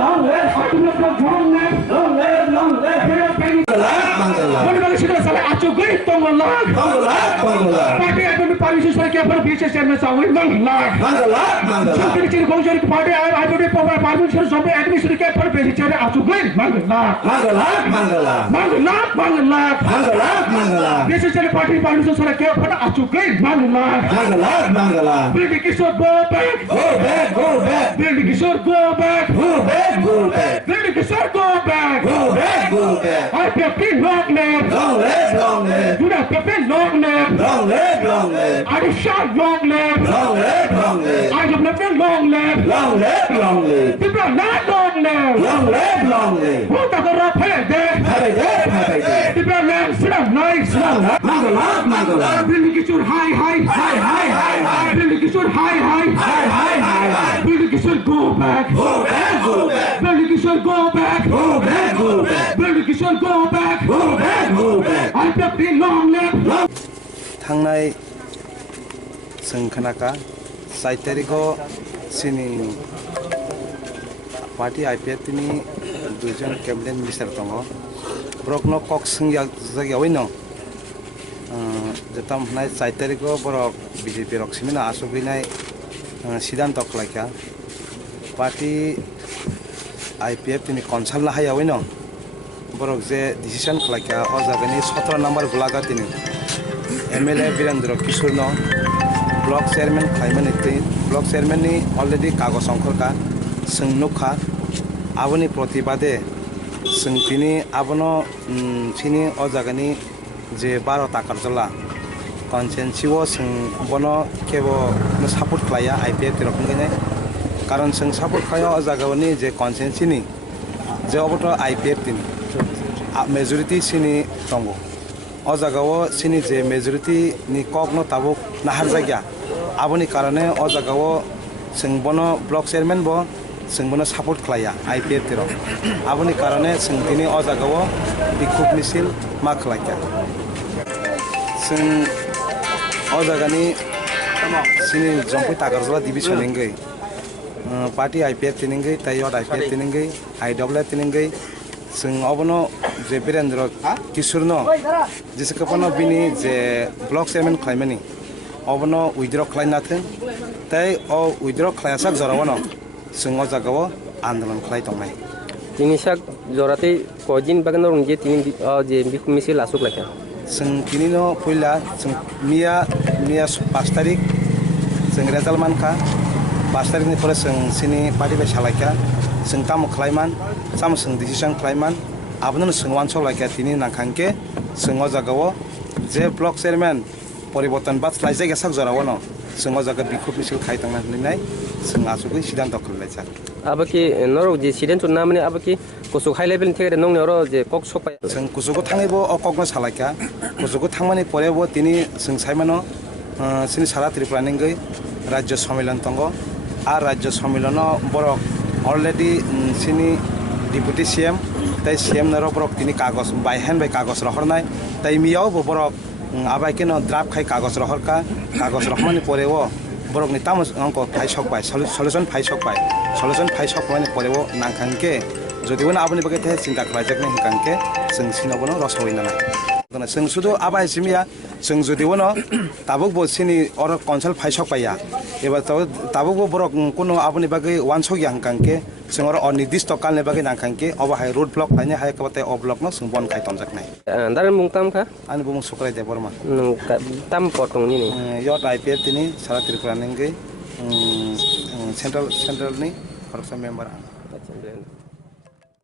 long live Fatimah long live long live long live Bangla sudah salah acuk gini Bangla parti akan permission saya ke per BCS chairman sawi Bangla sampai ciri kongsi parti akan permission sampai administration ke per BCS chairman acuk gini Bangla BCS chairman parti permission saya ke per acuk gini Bangla Billy Kishore go back Billy Kishore go back Billy Kishore go back I feel long live do not feel long live I shot long live I have never long live people are not long live who talk about people are not nice Billy Kishore high Billy Kishore high Billy Kishore go back Billy Kishore go back Billy Kishore go back I feel long live थांनाय संखनाका 7 तारिखआव सिनि party IPF नि दुजन cabinet minister दङ ब्रकनो कक संगिया जायगायावनो जताम नाय 7 तारिखआव बरक BJP रक्सिमिना आसुगिनाय सिद्धांत खलायका party IPF नि कनसाल हायावनो बरक जे डिसिजन खलायका अ जागानि 17 नम्बर गुलागा तिनि एमएलए वीरेंद्र किशोर नो ब्लॉक चेयरमैन खाइमानी ब्लॉक चेयरमैन नि ऑलरेडी कागज अंकरका संनुखा आबोनि प्रतिबादे संतिनि आबोनो सिनि अ जागानि जे 12 ताकारजला कन्सेंसिव सं बनो केबो सपोर्ट खाया आईपीएफ तिरखंगने कारण सं सपोर्ट खाया अ जागानि जे कन्सेंसिनि जे अबतो आईपीएफ तिनि मेजॉरिटी सिनि दंगो अ जागाव सिनि जे मेजॉरिटी नि ककनो ताबुक नाहार जायगा आबोनि कारणे अ जागाव संबनो ब्लॉक चेयरमैन बो संबनो सपोर्ट खाया आईपीएफ तिरो आबोनि कारणे संतिनि अ जागाव बिखुब मिसिल मा खालाया सं अ जागानि सिनि जंपै तागारजला डिविजन निंगै पार्टी आईपीएफ तिनिंगै तायट आईपीएफ तिनिंगै आईडब्ल्यू तिनिंगै जों अबनो जे वीरेंद्र किशोर नो जिसकपनो बिनि जे ब्लॉक चेयरमैन खाइमानी अबनो विथड्र खालायनाथों ताय अ विथड्र खालायासाक जरावनो जों अ जागाव आंदोलन खालाय दंनाय तिनिसाक जराते कदिन बागन रंजे तिनि जे बिखुमिसे लासुक लाखा जों तिनिनो पहिला जों मिया 5 तारिख जों रेजाल्ट मानखा 5 तारिखनिफ्राय जों सिनि पार्टी बाय सालायखा जों ताम खालायमान साम जों डिसिजन खालायमान आबनो जों वान सलायखा तिनि नाखांके जों अ जागाव जे ब्लॉक चेयरमैन परिवर्तन बात लाइजाय गेसाक जरावनो जों अ जागा बिखुब मिसिल खायतंना होननाय जों आसुगै सिद्धांत खालायचा आबकी नरो जे सिडेंट ना माने आबकी कुसु हाई लेवल थेरे नंग नरो जे कक सपाय जों कुसुको थांनायबो अ ककनो सालायखा कुसुको थांमानि परेबो तिनि जों सायमानो सिनि सारा त्रिपुरा निंगै राज्य सम्मेलन दंगो आ राज्य सम्मेलन बरक ऑलरेडी सिनी डिप्यूटी सीएम तै सीएम नरो बरक तिनी कागज बाय हैंड बाय कागज रहरनाय तै मियाव बरक आबाय केनो ड्राफ्ट खाय कागज रहरका कागज रहमानि परेवो बरक नि ताम अंक फाइसक बाय सॉल्यूशन फाइसक मानि परेवो नांखांके जदिबो आबनि बगे थे चिंता खालायजाकने हिकांके जों सिनबोनो रसवैना ना जों सुदु आबाय सिमिया जों जदिबो ताबुक बसिनि और कन्सल फाइसक पाया एबा ताबुक बरक कोनो आबनि बगे वान सगि हांकांके जों और अनिर्दिष्ट कालनि बगे नांखांके अब हाय रोड ब्लॉक फाइने हाय कबते अ ब्लॉक न जों बन खाय तमजाकनाय दार मुंगताम खा आनि बुंग सुक्राय दे बर्मा ताम पटंनि नि यट आईपीएफ तिनि सारा त्रिपुरा निंगै सेंट्रल नि फरसा मेंबर